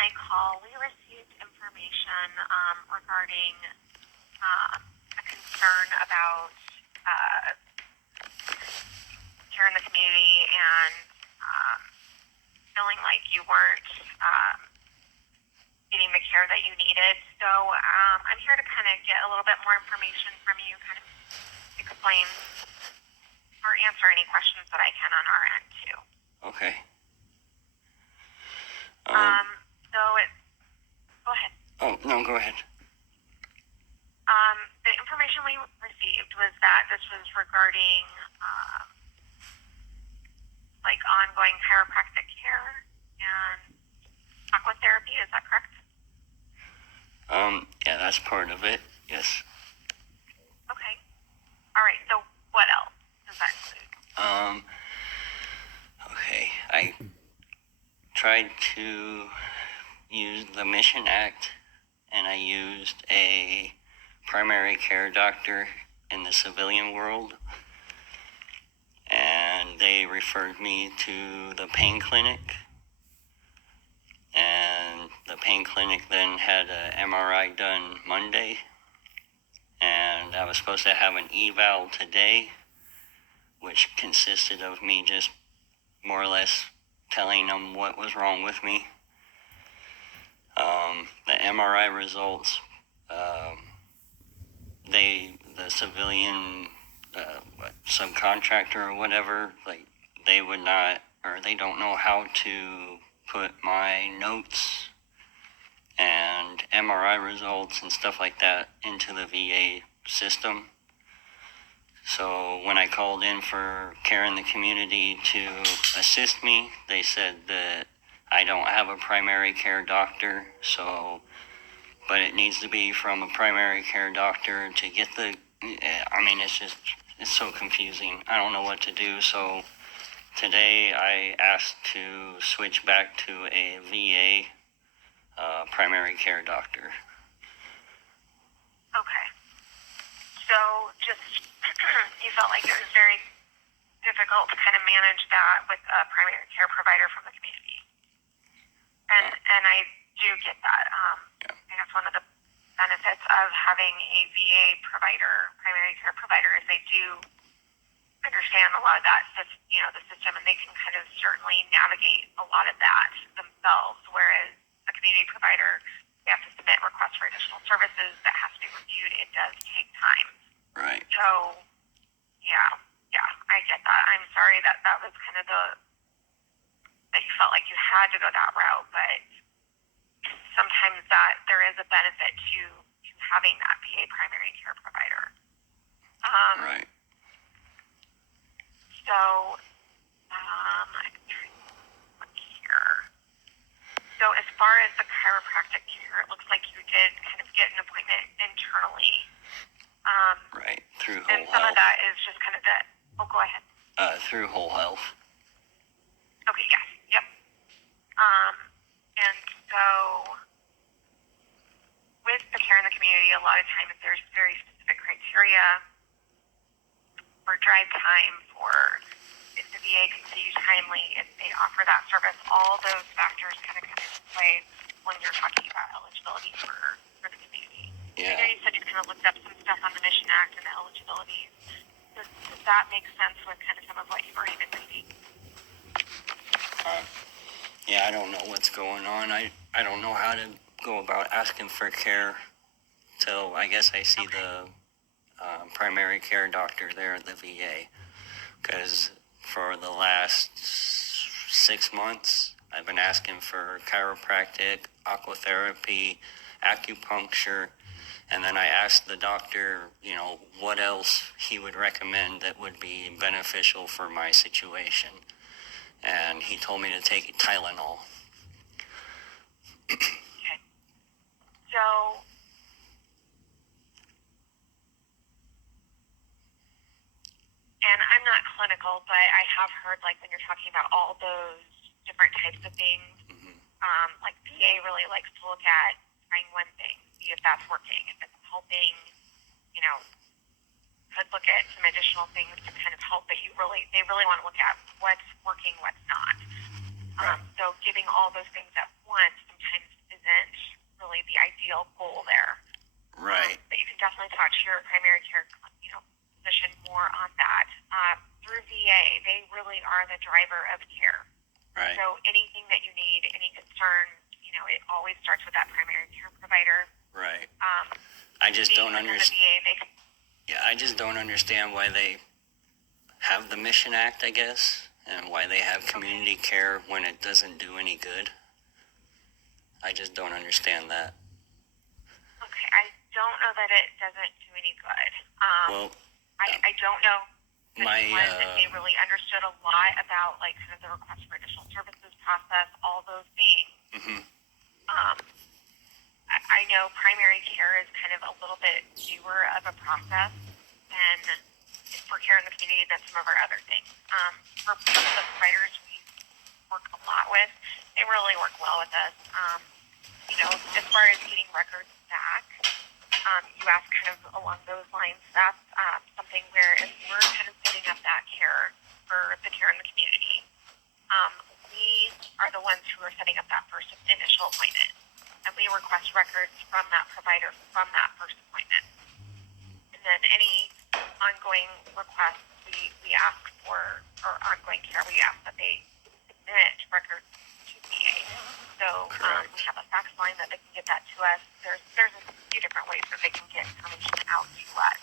my call, we received information regarding a concern about care in the community and feeling like you weren't getting the care that you needed. So I'm here to kind of get a little bit more information from you, kind of explain or answer any questions that I can on our end too. Okay. Go ahead. Oh, no, go ahead. The information we received was that this was regarding like ongoing chiropractic care and aquatherapy. Is that correct? Yeah, that's part of it. Yes. Okay. All right. So what else does that include? Okay. I tried to use the Mission Act, and I used a primary care doctor in the civilian world, and they referred me to the pain clinic, and the pain clinic then had an MRI done Monday, and I was supposed to have an eval today, which consisted of me just more or less telling them what was wrong with me. The MRI results, the civilian subcontractor or whatever, like they would not, or they don't know how to put my notes and MRI results and stuff like that into the VA system. So when I called in for care in the community to assist me, they said that I don't have a primary care doctor, but it needs to be from a primary care doctor to get it's so confusing. I don't know what to do. So today I asked to switch back to a VA primary care doctor. Okay. So just you felt like it was very difficult to kind of manage that with a primary care provider from the community. And I do get that. I think that's one of the benefits of having a VA provider, primary care provider, is they do understand a lot of that, the system, and they can kind of certainly navigate a lot of that themselves, whereas a community provider, they have to submit requests for additional services that has to be reviewed. It does take time. Right. So, yeah, I get that. I'm sorry that was kind of that you felt like you had to go that route, but sometimes that there is a benefit to having that VA primary care provider. Right. So, I'm trying to look here. So as far as the chiropractic care, it looks like you did kind of get an appointment internally. Right, through and Whole some Health. of that is just kind of that. Oh, go ahead. Through Whole Health. Okay, yes, yep. And so with the care in the community, a lot of times there's very specific criteria for drive time, for if the VA can see you timely, if they offer that service. All those factors kind of come into play when you're talking about eligibility for the community. Yeah. I know you said you kind of looked up some stuff on the Mission Act and the eligibility. Does that make sense with kind of some of what you've already been reading? Yeah, I don't know what's going on. I don't know how to go about asking for care till I guess I see the primary care doctor there at the VA. Because for the last 6 months, I've been asking for chiropractic, aquatherapy, acupuncture, and then I asked the doctor, what else he would recommend that would be beneficial for my situation. And he told me to take Tylenol. Okay. So, and I'm not clinical, but I have heard, like, when you're talking about all those different types of things, like VA really likes to look at trying one thing, see if that's working, if it's helping, could look at some additional things to kind of help, but they really want to look at what's working, what's not. Right. So giving all those things at once sometimes really the ideal goal there. Right. But you can definitely talk to your primary care, physician more on that. Through VA, they really are the driver of care. Right. So anything that you need, any concern, it always starts with that primary care provider. Right. I just don't understand. Yeah, I just don't understand why they have the Mission Act, I guess, and why they have community care when it doesn't do any good. I just don't understand that. Okay, I don't know that it doesn't do any good. I don't know that they really understood a lot about kind of the request for additional services process, all those things. Mm-hmm. I know primary care is kind of a little bit newer of a process than for care in the community than some of our other things. For some of the providers we work a lot with, they really work well with us. As far as getting records back, you asked kind of along those lines. That's something where if we're kind of setting up that care for the care in the community, we are the ones who are setting up that first initial appointment. And we request records from that provider from that first appointment. And then any ongoing requests we ask for, or ongoing care, we ask that they submit records to VA. So we have a fax line that they can get that to us. There's a few different ways that they can get information out to us.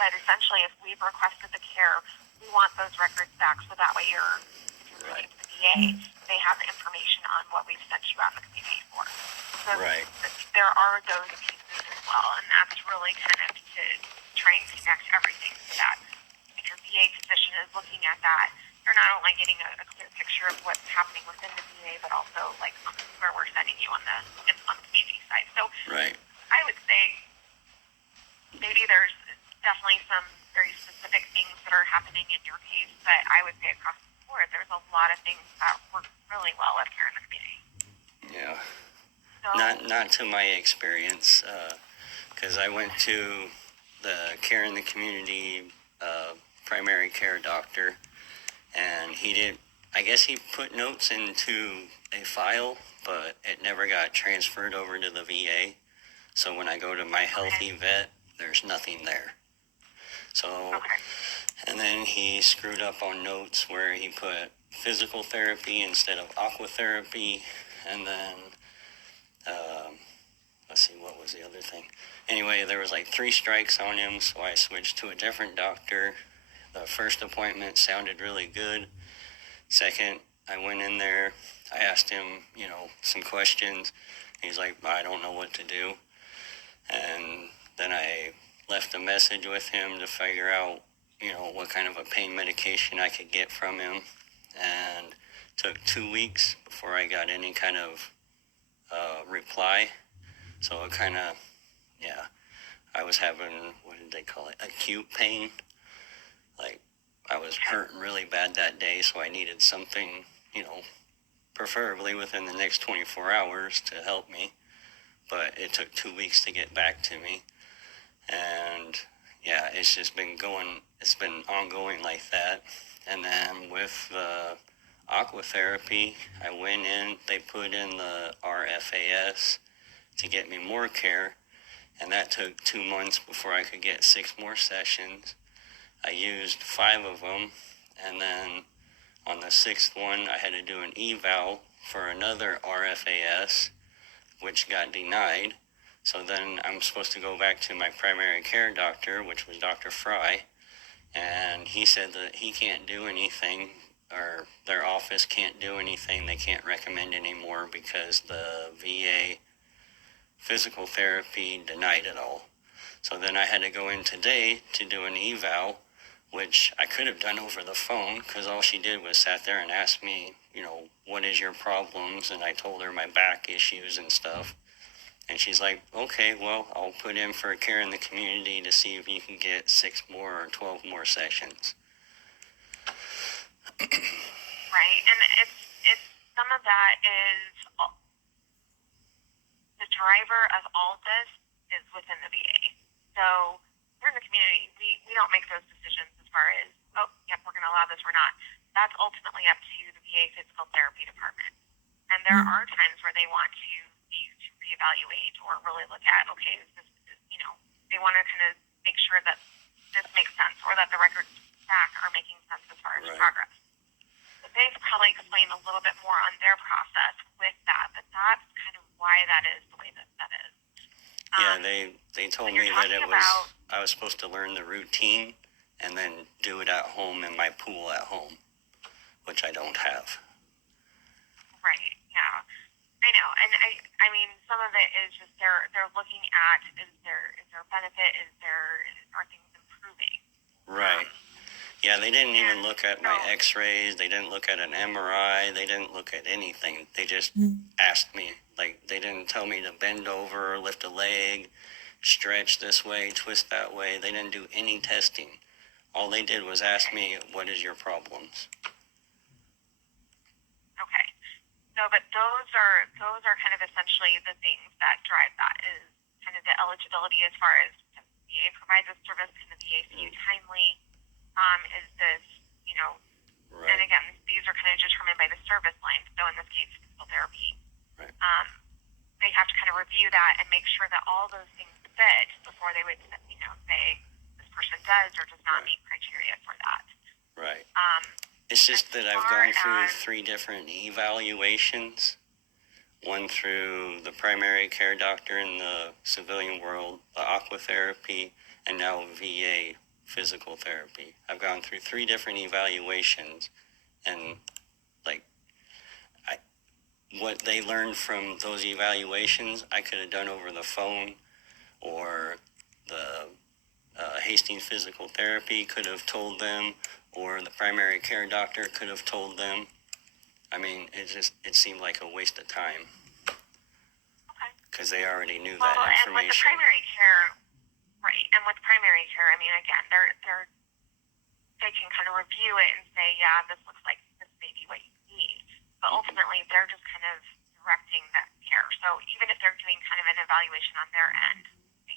But essentially, if we've requested the care, we want those records back so that way if you're moving to the VA, they have the information on what we've sent you out in the community for. So there are those pieces as well, and that's really kind of to try and connect everything so that if your VA physician is looking at that, they're not only getting a clear picture of what's happening within the VA, but also where we're sending you on the community side. So I would say maybe there's definitely some very specific things that are happening in your case, but I would say across the board, there's a lot of things that work really well with here in the community. Yeah. So, not to my experience, because I went to the care in the community primary care doctor, and I guess he put notes into a file, but it never got transferred over to the VA. So when I go to my healthy vet, there's nothing there. So, and then he screwed up on notes where he put physical therapy instead of aquatherapy, and then let's see, what was the other thing? Anyway, there was 3 strikes on him, so I switched to a different doctor. The first appointment sounded really good. Second, I went in there, I asked him, some questions. He's like, I don't know what to do. And then I left a message with him to figure out, what kind of a pain medication I could get from him. And took 2 weeks before I got any kind of reply. So it kind of, I was having, what did they call it, acute pain. I was hurting really bad that day, so I needed something, preferably within the next 24 hours to help me. But it took 2 weeks to get back to me. And it's just been ongoing like that. And then with the aquatherapy, I went in, they put in the RFAS to get me more care, and that took 2 months before I could get 6 more sessions. I used 5 of them, and then on the 6th one, I had to do an eval for another RFAS, which got denied. So then I'm supposed to go back to my primary care doctor, which was Dr. Fry, and he said that he can't do anything, or their office can't do anything. They can't recommend anymore because the VA physical therapy denied it all. So then I had to go in today to do an eval, which I could have done over the phone, because all she did was sat there and asked me, what is your problems? And I told her my back issues and stuff. And she's like, okay, well, I'll put in for a care in the community to see if you can get 6 more or 12 more sessions. Right, and it's some of that is the driver of all of this is within the VA. So here in the community, we don't make those decisions as far as, we're going to allow this or not. That's ultimately up to the VA physical therapy department. And there are times where they want you to reevaluate or really look at, okay, is this, they want to kind of make sure that this makes sense or that the records back are making sense as far as progress. But they've probably explained a little bit more on their process with that, but that's kind of why that is the way that is. Yeah, they told me that I was supposed to learn the routine and then do it at home in my pool at home, which I don't have. Right. Yeah. I know, and I mean, some of it is just they're looking at is there benefit, are things improving? Right. Yeah, they didn't even look at my X-rays. They didn't look at an MRI. They didn't look at anything. They just asked me. Like, they didn't tell me to bend over, lift a leg, stretch this way, twist that way. They didn't do any testing. All they did was ask me, "What is your problems?" Okay. No, but those are kind of essentially the things that drive that is kind of the eligibility as far as the VA provides a service, can the VA see you timely? Is this, right. And again, these are kind of determined by the service line. So in this case, physical therapy. Right. They have to kind of review that and make sure that all those things fit before they would, say this person does or does not meet criteria for that. Right. It's just that I've gone through 3 different evaluations. One through the primary care doctor in the civilian world, the aquatherapy, and now VA physical therapy. I've gone through 3 different evaluations, and what they learned from those evaluations, I could have done over the phone, or the Hastings physical therapy could have told them, or the primary care doctor could have told them. I mean, it seemed like a waste of time. Okay. Because they already knew that information. And with the primary care, right? And with primary care, I mean, again, they can kind of review it and say, yeah, this looks like this may be what you need. But ultimately, they're just kind of directing that care. So even if they're doing kind of an evaluation on their end,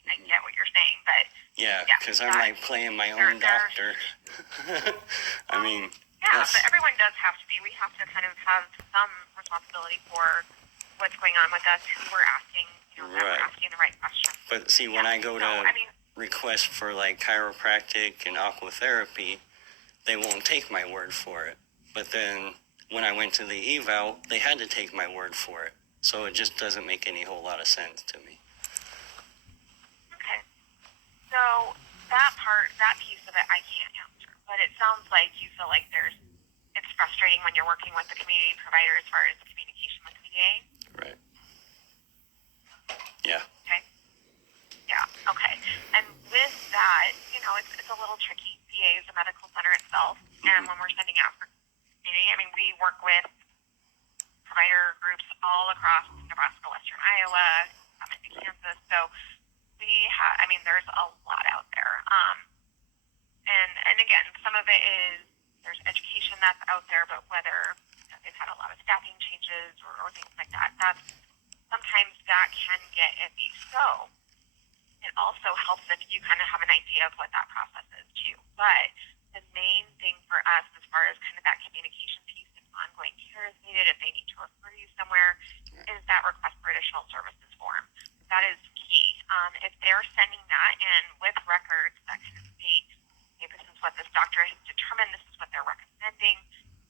I get what you're saying, but yeah, because I'm like playing my own doctor. I mean, yeah, but everyone does have to be. We have to kind of have some responsibility for what's going on with us, who we're asking, that we're asking the right questions. But see, when I go to request for like chiropractic and aquatherapy, they won't take my word for it. But then when I went to the eval, they had to take my word for it. So it just doesn't make any whole lot of sense to me. Okay. So that piece of it, I can't answer. But it sounds like you feel like it's frustrating when you're working with the community provider as far as communication with the VA. Right. Yeah. Okay. Yeah. Okay. And with that, it's a little tricky. VA is a medical center itself, and when we're sending out for community, I mean, we work with provider groups all across Nebraska, Western Iowa, into Kansas. So there's a lot out there. And again, some of it is there's education that's out there, but whether they've had a lot of staffing changes or things like that, sometimes that can get iffy. So it also helps if you kind of have an idea of what that process is too. But the main thing for us as far as kind of that communication piece, if ongoing care is needed, if they need to refer you somewhere, is that request for additional services form. That is key. If they're sending that in with records that kind of state, hey, this is what this doctor has determined, this is what they're recommending,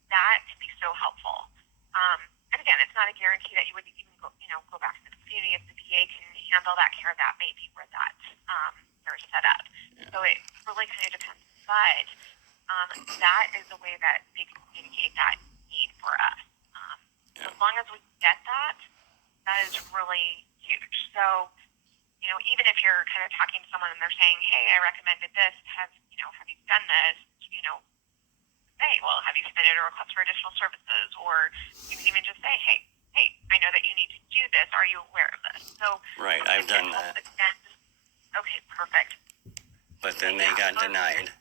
that can be so helpful. And again, it's not a guarantee that you would even go back to the community. If the VA can handle that care, that may be where that they're set up. Yeah. So it really kind of depends. But that is the way that they can communicate that need for us. As long as we get that, that is really huge. So, even if you're kind of talking to someone and they're saying, hey, I recommended this, have you done this, say, well, have you submitted a request for additional services? Or you can even just say, hey, I know that you need to do this. Are you aware of this? So right, I've done that. Okay, perfect. But then they got denied,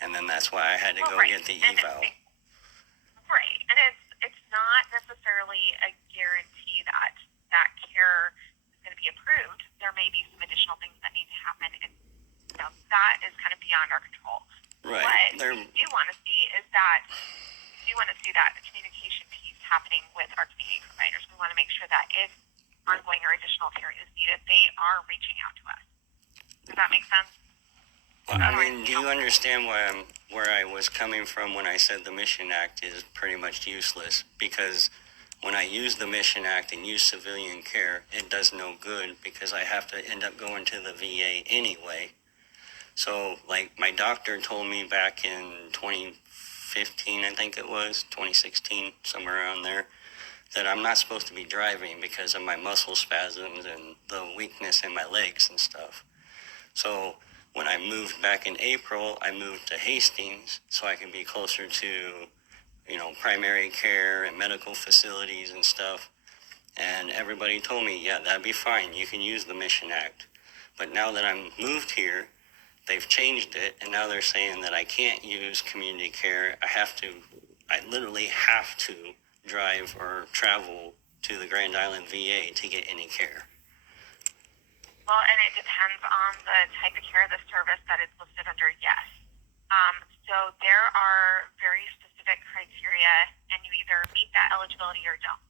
and then that's why I had to go get the eval. Right, and it's not necessarily a guarantee that care is going to be approved. There may be some additional things that need to happen, and that is kind of beyond our control. Right. What we do want to see is that communication piece happening with our community providers. We want to make sure that if ongoing or additional care is needed, they are reaching out to us. Does that make sense? I mean, do you understand where I was coming from when I said the Mission Act is pretty much useless? Because when I use the Mission Act and use civilian care, it does no good because I have to end up going to the VA anyway. So, like, my doctor told me back in 2015, I think it was, 2016, somewhere around there, that I'm not supposed to be driving because of my muscle spasms and the weakness in my legs and stuff. So when I moved back in April, I moved to Hastings so I could be closer to, primary care and medical facilities and stuff. And everybody told me, yeah, that'd be fine. You can use the Mission Act. But now that I'm moved here, they've changed it, and now they're saying that I can't use community care. I literally have to drive or travel to the Grand Island VA to get any care. Well, and it depends on the type of care, the service that it's listed under, yes. So there are very specific criteria, and you either meet that eligibility or don't.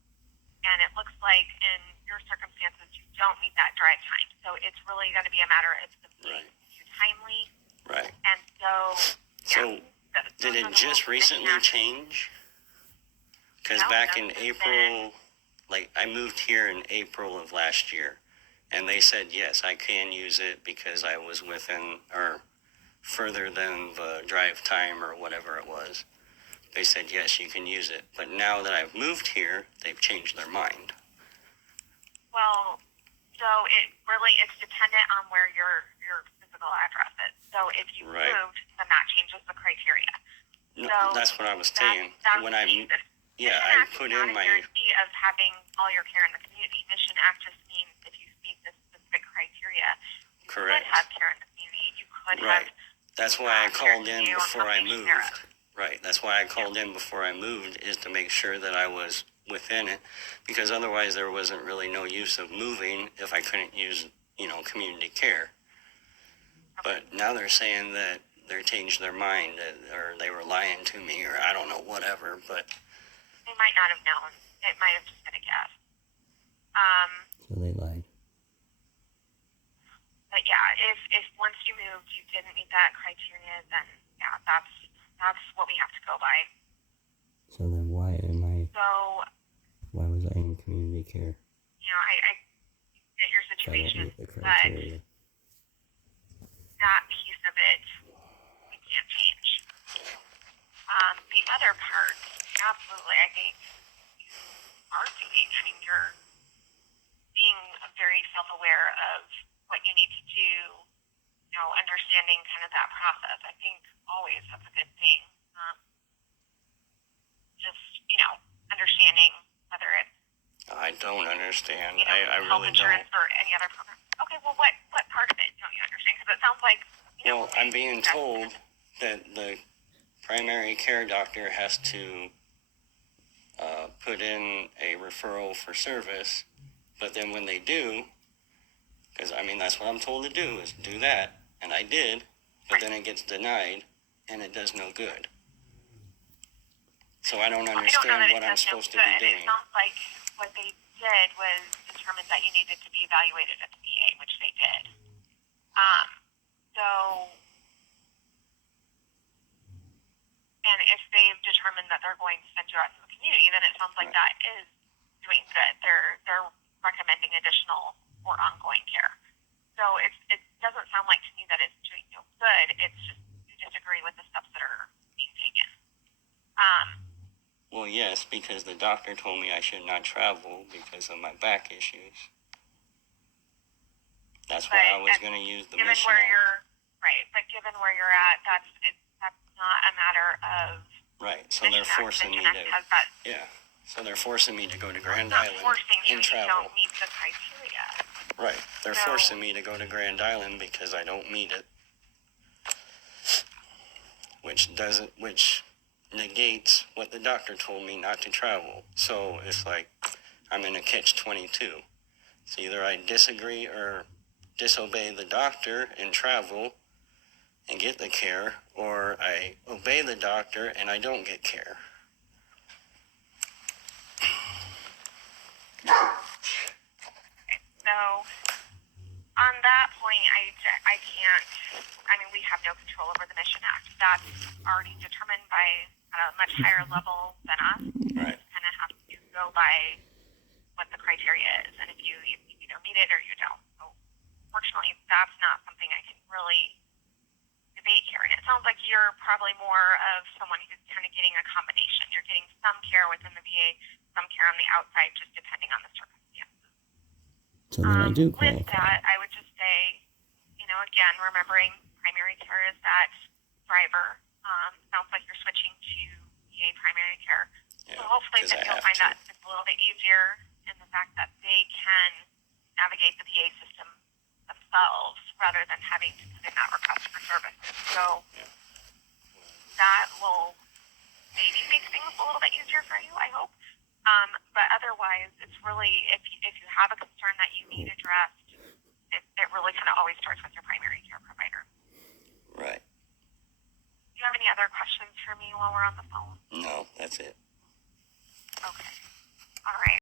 And it looks like in your circumstances, you don't meet that drive time. So it's really going to be a matter of being too timely. Right. And so did it just recently change? Because back in April, I moved here in April of last year. And they said, yes, I can use it because I was within or further than the drive time or whatever it was. They said, yes, you can use it. But now that I've moved here, they've changed their mind. Well, so it's dependent on where your physical address is. So if you moved, then that changes the criteria. No, so that's what I was saying. When I put in my guarantee of having all your care in the community. Mission Act just means if you meet this specific criteria, you could have care in the community. You could have. That's why I called in before I moved. Right. That's why I called in before I moved, is to make sure that I was within it, because otherwise there wasn't really no use of moving if I couldn't use, community care. But now they're saying that they changed their mind, or they were lying to me, or I don't know, whatever, but they might not have known. It might have just been a guess. So they lied. But yeah, if once you moved, you didn't meet that criteria, then yeah, that's what we have to go by. So then why was I in community care? I get your situation, but that piece of it, we can't change. The other part, absolutely, I think you are doing. I mean, you're being very self-aware of what you need to do, understanding kind of that process. I think always that's a good thing. Just, understanding whether it's I don't understand. I health really insurance don't. or any other program. Okay, well, what part of it don't you understand? Because it sounds like, Well, I'm being told that the primary care doctor has to put in a referral for service, but then when they do, because that's what I'm told to do, is do that, and I did, but then it gets denied, and it does no good. So I don't understand what I'm supposed to be doing. It sounds like what they did was determine that you needed to be evaluated at the VA, which they did. And if they've determined that they're going to send you out to the community, then it sounds like that is doing good. They're recommending additional or ongoing care. So it doesn't sound like to me that it's doing no good. It's just you disagree with the steps that are being taken. Well, yes, because the doctor told me I should not travel because of my back issues. That's why I was going to use the Mission Act. But given where you're at, that's not a matter of. Right, so they're forcing me to. So they're forcing me to go to Grand Island and travel. You don't meet the criteria. Right, they're forcing me to go to Grand Island because I don't meet it, which negates what the doctor told me not to travel. So it's like I'm in a catch-22. It's either I disagree or disobey the doctor and travel and get the care, or I obey the doctor and I don't get care. I can't, I mean, we have no control over the Mission Act. That's already determined by a much higher level than us. Right. And it has to go by what the criteria is. And if you don't meet it or you don't. So fortunately, that's not something I can really debate here. And it sounds like you're probably more of someone who's kind of getting a combination. You're getting some care within the VA, some care on the outside, just depending on the circumstances. So then I do With qualify. that, I would just say, again, remembering primary care is that driver. Sounds like you're switching to VA primary care. Yeah, So hopefully 'cause I you'll have find to. that it's a little bit easier in the fact that they can navigate the VA system themselves rather than having to put in that request for services. So that will maybe make things a little bit easier for you, I hope. But otherwise, it's really, if you have a concern that you need addressed, it really kind of always starts with your primary care provider. Right. Do you have any other questions for me while we're on the phone? No, that's it. Okay. All right.